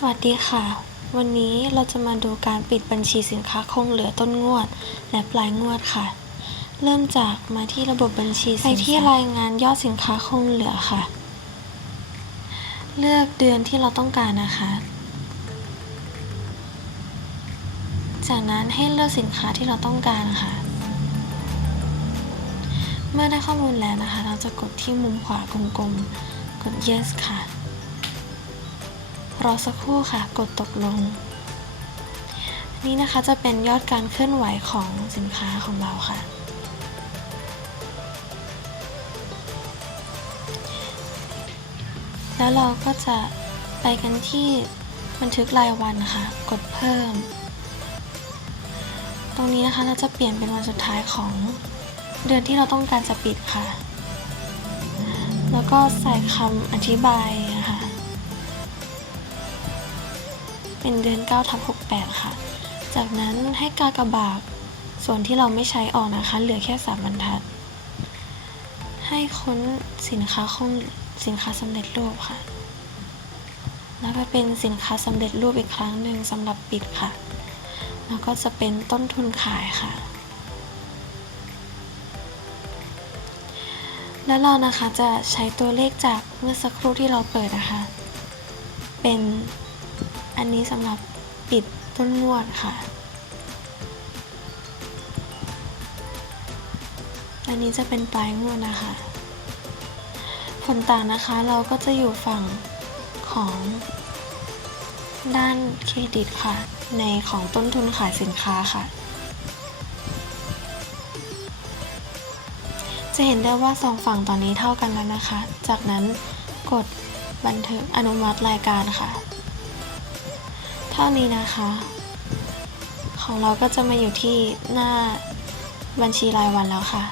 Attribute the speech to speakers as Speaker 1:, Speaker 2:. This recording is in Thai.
Speaker 1: สวัสดีค่ะ วันนี้เราจะมาดูการปิดบัญชีสินค้าคงเหลือต้นงวด และปลายงวดค่ะ เริ่มจากมาที่ระบบบัญชีไปที่รายงานยอดสินค้าคงเหลือค่ะ เลือกเดือนที่เราต้องการนะคะ จากนั้นให้เลือกสินค้าที่เราต้องการค่ะ เมื่อได้ข้อมูลแล้วนะคะ เราจะกดที่มุมขวากลมๆกด yes ค่ะ รอสักครู่ค่ะ กดตกลง นี่นะคะจะเป็นยอดการเคลื่อนไหวของสินค้าของเราค่ะ แล้วเราก็จะไปกันที่บันทึกรายวันนะคะกดเพิ่ม ตรงนี้นะคะเราจะเปลี่ยนเป็นวันสุดท้ายของเดือนที่เราต้องการจะปิดค่ะ แล้วก็ใส่คำอธิบาย เป็นเดือน9ทับ68 ค่ะ จากนั้นให้กากบาทส่วนที่เราไม่ใช้ออกนะคะ เหลือแค่ 3 บรรทัด ให้ค้นสินค้าคงสินค้าสำเร็จรูปค่ะ แล้วก็เป็นสินค้าสำเร็จรูปอีกครั้งหนึ่งสำหรับปิดค่ะ แล้วก็จะเป็นต้นทุนขายค่ะแล้วเรานะคะจะใช้ตัวเลขจากเมื่อสักครู่ที่เราเปิดนะคะ เป็น อันนี้สำหรับปิดต้นงวดค่ะ อันนี้จะเป็นปลายงวดนะคะ ผลต่างนะคะเราก็จะอยู่ฝั่งของด้านเครดิตค่ะ ในของต้นทุนขายสินค้าค่ะ จะเห็นได้ว่าสองฝั่งตอนนี้เท่ากันแล้วนะคะ จากนั้นกดบันทึกอนุมัติรายการค่ะ ท่านี้นะคะ ของเราก็จะมาอยู่ที่หน้าบัญชีรายวันแล้วค่ะ